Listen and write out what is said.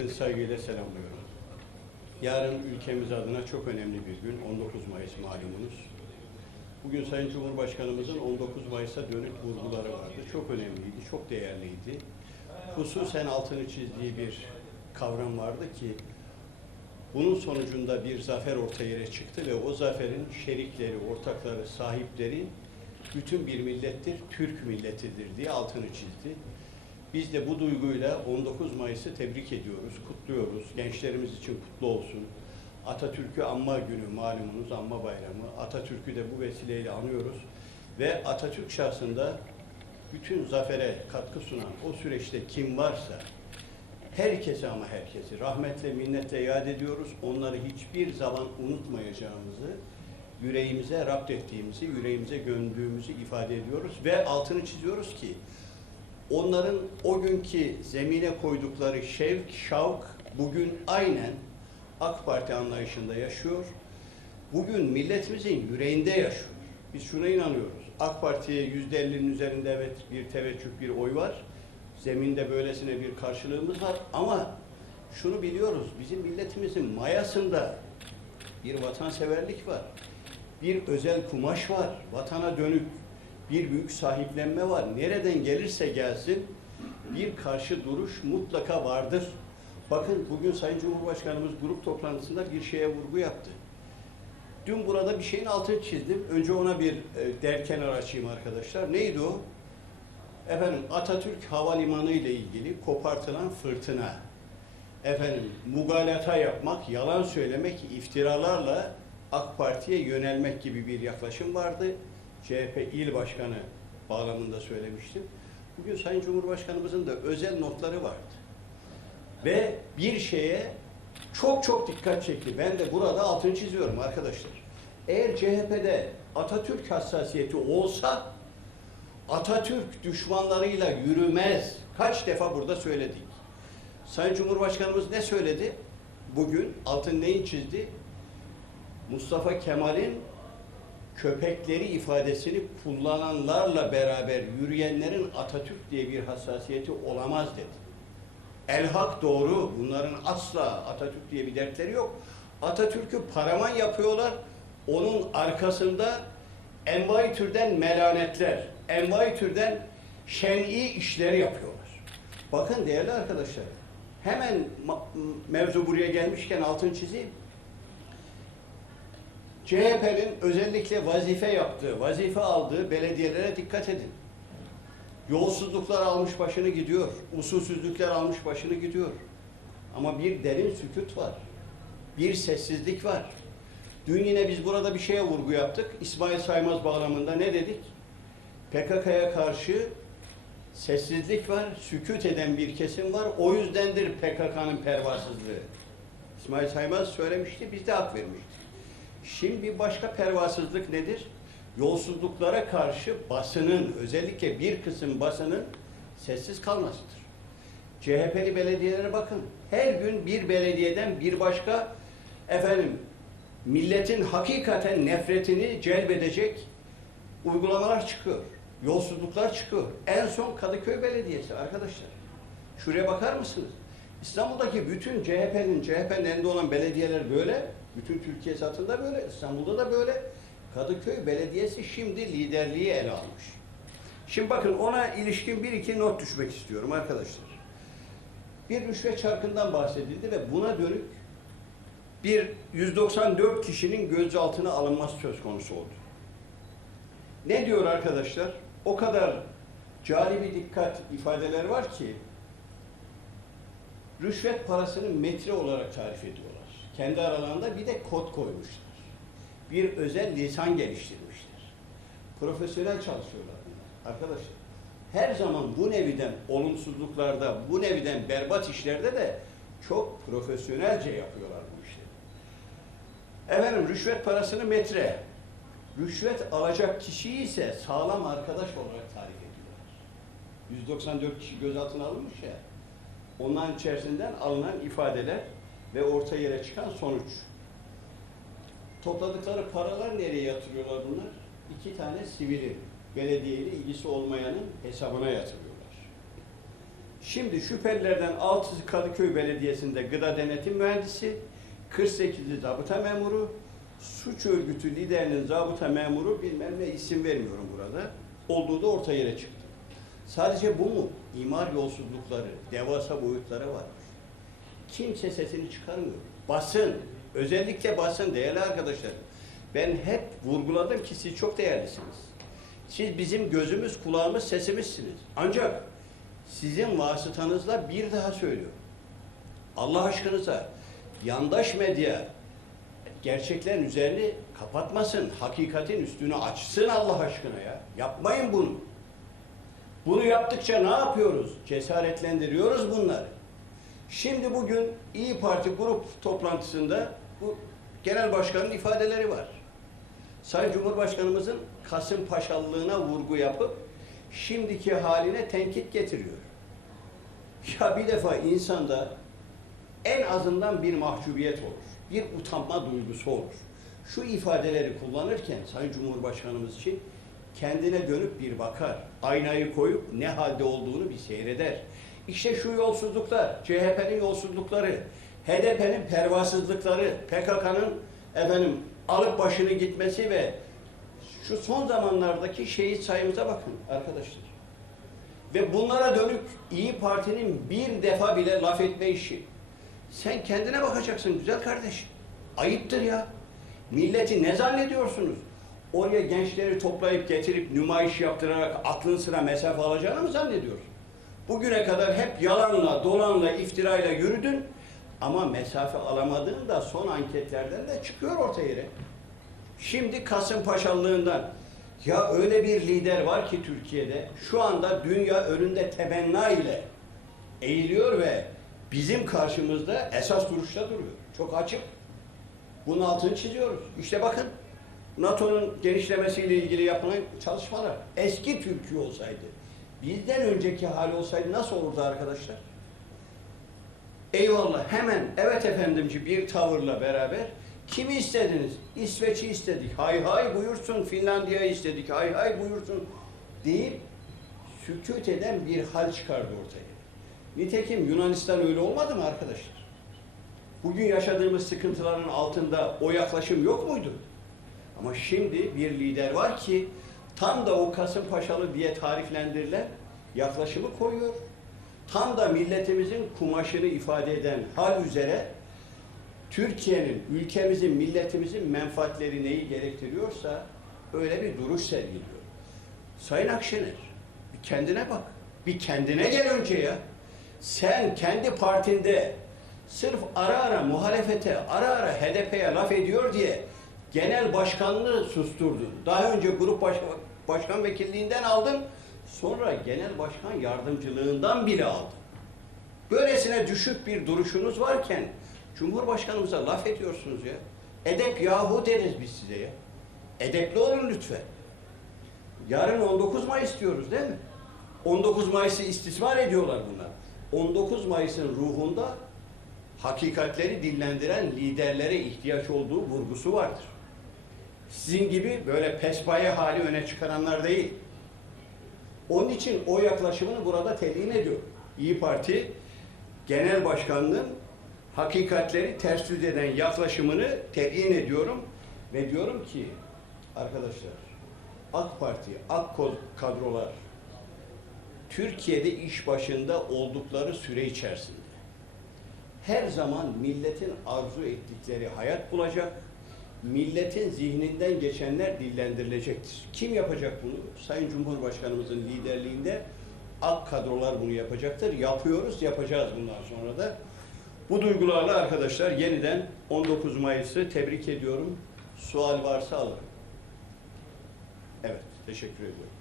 hepinizi saygıyla selamlıyorum. Yarın ülkemiz adına çok önemli bir gün, 19 Mayıs malumunuz. Bugün Sayın Cumhurbaşkanımızın 19 Mayıs'a dönük vurguları vardı. Çok önemliydi, çok değerliydi. Hususen altını çizdiği bir kavram vardı ki, bunun sonucunda bir zafer ortaya çıktı ve o zaferin şerikleri, ortakları, sahipleri bütün bir millettir, Türk milletidir diye altını çizdi. Biz de bu duyguyla 19 Mayıs'ı tebrik ediyoruz, kutluyoruz. Gençlerimiz için kutlu olsun. Atatürk'ü anma günü malumunuz, anma bayramı. Atatürk'ü de bu vesileyle anıyoruz. Ve Atatürk şahsında bütün zafere katkı sunan o süreçte kim varsa herkese ama herkesi rahmetle, minnetle yad ediyoruz. Onları hiçbir zaman unutmayacağımızı, yüreğimize rapt ettiğimizi, yüreğimize gömdüğümüzü ifade ediyoruz. Ve altını çiziyoruz ki onların o günkü zemine koydukları şevk, şavk bugün aynen AK Parti anlayışında yaşıyor. Bugün milletimizin yüreğinde yaşıyor. Biz şuna inanıyoruz. AK Parti'ye yüzde ellinin üzerinde evet bir teveccüh, bir oy var. Zeminde böylesine bir karşılığımız var. Ama şunu biliyoruz. Bizim milletimizin mayasında bir vatanseverlik var. Bir özel kumaş var. Vatana dönük bir büyük sahiplenme var. Nereden gelirse gelsin bir karşı duruş mutlaka vardır. Bakın bugün Sayın Cumhurbaşkanımız grup toplantısında bir şeye vurgu yaptı. Dün burada bir şeyin altını çizdim. Önce ona bir e, der kenar açayım arkadaşlar. Neydi o? Efendim Atatürk Havalimanı ile ilgili kopartılan fırtına. Efendim mugalata yapmak, yalan söylemek, iftiralarla AK Parti'ye yönelmek gibi bir yaklaşım vardı. CHP il başkanı bağlamında söylemiştim. Bugün Sayın Cumhurbaşkanımızın da özel notları vardı. Ve bir şeye çok çok dikkat çekti. Ben de burada altını çiziyorum arkadaşlar. Eğer CHP'de Atatürk hassasiyeti olsa Atatürk düşmanlarıyla yürümez. Kaç defa burada söyledik. Sayın Cumhurbaşkanımız ne söyledi? Bugün altın neyin çizdi? Mustafa Kemal'in köpekleri ifadesini kullananlarla beraber yürüyenlerin Atatürk diye bir hassasiyeti olamaz dedi. El hak doğru. Bunların asla Atatürk diye bir dertleri yok. Atatürk'ü paraman yapıyorlar. Onun arkasında envai türden melanetler, envai türden şen'i işleri yapıyorlar. Bakın değerli arkadaşlar, hemen mevzu buraya gelmişken altın çizeyim. CHP'nin özellikle vazife yaptığı, vazife aldığı belediyelere dikkat edin. Yolsuzluklar almış başını gidiyor. Usulsüzlükler almış başını gidiyor. Ama bir derin sükut var. Bir sessizlik var. Dün yine biz burada bir şeye vurgu yaptık. İsmail Saymaz bağlamında ne dedik? PKK'ya karşı sessizlik var, sükut eden bir kesim var. O yüzdendir PKK'nın pervasızlığı. İsmail Saymaz söylemişti, biz de hak vermiştik. Şimdi bir başka pervasızlık nedir? Yolsuzluklara karşı basının, özellikle bir kısım basının sessiz kalmasıdır. CHP'li belediyelere bakın. Her gün bir belediyeden bir başka efendim milletin hakikaten nefretini celbedecek uygulamalar çıkıyor. Yolsuzluklar çıkıyor. En son Kadıköy Belediyesi arkadaşlar. Şuraya bakar mısınız? İstanbul'daki bütün CHP'nin, CHP'nin elinde olan belediyeler böyle. Bütün Türkiye satında böyle. İstanbul'da da böyle. Kadıköy Belediyesi şimdi liderliği ele almış. Şimdi bakın ona ilişkin bir iki not düşmek istiyorum arkadaşlar. Bir rüşvet çarkından bahsedildi ve buna dönük bir 194 kişinin gözaltına alınması söz konusu oldu. Ne diyor arkadaşlar? O kadar cari bir dikkat ifadeler var ki rüşvet parasını metre olarak tarif ediyorlar. Kendi aralarında bir de kod koymuşlar. Bir özel lisan geliştirmişler. Profesyonel çalışıyorlar bunlar. Arkadaşlar her zaman bu neviden olumsuzluklarda, bu neviden berbat işlerde de çok profesyonelce yapıyorlar bu işleri. Efendim rüşvet parasını metre, rüşvet alacak kişiyi ise sağlam arkadaş olarak tarif ediyorlar. 194 kişi gözaltına alınmış ya. Onların içerisinden alınan ifadeler ve orta yere çıkan sonuç. Topladıkları paralar nereye yatırıyorlar bunlar? İki tane sivilin, belediyeyle ilgisi olmayanın hesabına yatırıyorlar. Şimdi şüphelilerden 6'sı Kadıköy Belediyesi'nde gıda denetim mühendisi, 48'i zabıta memuru, suç örgütü liderinin zabıta memuru bilmem ne isim vermiyorum burada. Olduğu da orta yere çıktı. Sadece bu mu? İmar yolsuzlukları, devasa boyutlara var. Kimse sesini çıkarmıyor. Basın, özellikle basın değerli arkadaşlar. Ben hep vurguladım ki siz çok değerlisiniz. Siz bizim gözümüz, kulağımız, sesimizsiniz. Ancak sizin vasıtanızla bir daha söylüyorum. Allah aşkınıza yandaş medya gerçeklerin üzerini kapatmasın, hakikatin üstünü açsın Allah aşkına ya. Yapmayın bunu. Bunu yaptıkça ne yapıyoruz? Cesaretlendiriyoruz bunları. Şimdi bugün İyi Parti grup toplantısında bu genel başkanın ifadeleri var. Sayın Cumhurbaşkanımızın Kasımpaşalılığına vurgu yapıp şimdiki haline tenkit getiriyor. Ya bir defa insanda en azından bir mahcubiyet olur. Bir utanma duygusu olur. Şu ifadeleri kullanırken Sayın Cumhurbaşkanımız için kendine dönüp bir bakar. Aynayı koyup ne halde olduğunu bir seyreder. İşte şu yolsuzluklar, CHP'nin yolsuzlukları, HDP'nin pervasızlıkları, PKK'nın efendim alıp başını gitmesi ve şu son zamanlardaki şehit sayımıza bakın arkadaşlar. Ve bunlara dönük İyi Parti'nin bir defa bile laf etme işi. Sen kendine bakacaksın güzel kardeşim. Ayıptır ya. Milleti ne zannediyorsunuz? Oraya gençleri toplayıp getirip nümayiş yaptırarak aklın sıra mesafe alacağını mı zannediyorsun? Bugüne kadar hep yalanla, dolanla, iftirayla yürüdün ama mesafe alamadığın da son anketlerden de çıkıyor ortaya. Şimdi Kasımpaşalılığından ya öyle bir lider var ki Türkiye'de şu anda dünya önünde temenna ile eğiliyor ve bizim karşımızda esas duruşta duruyor. Çok açık. Bunun altını çiziyoruz. İşte bakın NATO'nun genişlemesiyle ilgili yapılan çalışmalar eski Türkiye olsaydı, bizden önceki hali olsaydı nasıl olurdu arkadaşlar? Eyvallah hemen evet efendimci bir tavırla beraber kimi istediniz? İsveç'i istedik. Hay hay buyursun Finlandiya istedik. Hay hay buyursun deyip sükut eden bir hal çıkardı ortaya. Nitekim Yunanistan öyle olmadı mı arkadaşlar? Bugün yaşadığımız sıkıntıların altında o yaklaşım yok muydu? Ama şimdi bir lider var ki tam da o Kasımpaşalı diye tariflendirilen yaklaşımı koyuyor. Tam da milletimizin kumaşını ifade eden hal üzere Türkiye'nin, ülkemizin, milletimizin menfaatleri neyi gerektiriyorsa öyle bir duruş sergiliyor. Sayın Akşener, bir kendine bak. Bir kendine gel önce ya. Sen kendi partinde sırf ara ara muhalefete, ara ara HDP'ye laf ediyor diye genel başkanlığı susturdun. Daha önce grup baş, başkan vekilliğinden aldın, sonra genel başkan yardımcılığından bile aldın. Böylesine düşük bir duruşunuz varken Cumhurbaşkanımıza laf ediyorsunuz ya. Edep yahu deriz biz size ya. Edepli olun lütfen. Yarın 19 Mayıs diyoruz değil mi? 19 Mayıs'ı istismar ediyorlar bunlar. 19 Mayıs'ın ruhunda hakikatleri dillendiren liderlere ihtiyaç olduğu vurgusu vardır. Sizin gibi böyle pespaye hali öne çıkaranlar değil. Onun için o yaklaşımını burada telin ediyor. İyi Parti Genel Başkanlığın hakikatleri ters yüz eden yaklaşımını telin ediyorum ve diyorum ki arkadaşlar AK Parti, AK kadrolar Türkiye'de iş başında oldukları süre içerisinde her zaman milletin arzu ettikleri hayat bulacak, milletin zihninden geçenler dillendirilecektir. Kim yapacak bunu? Sayın Cumhurbaşkanımızın liderliğinde AK kadrolar bunu yapacaktır. Yapıyoruz, yapacağız bundan sonra da. Bu duygularla arkadaşlar yeniden 19 Mayıs'ı tebrik ediyorum. Sual varsa alırım. Evet, teşekkür ediyorum.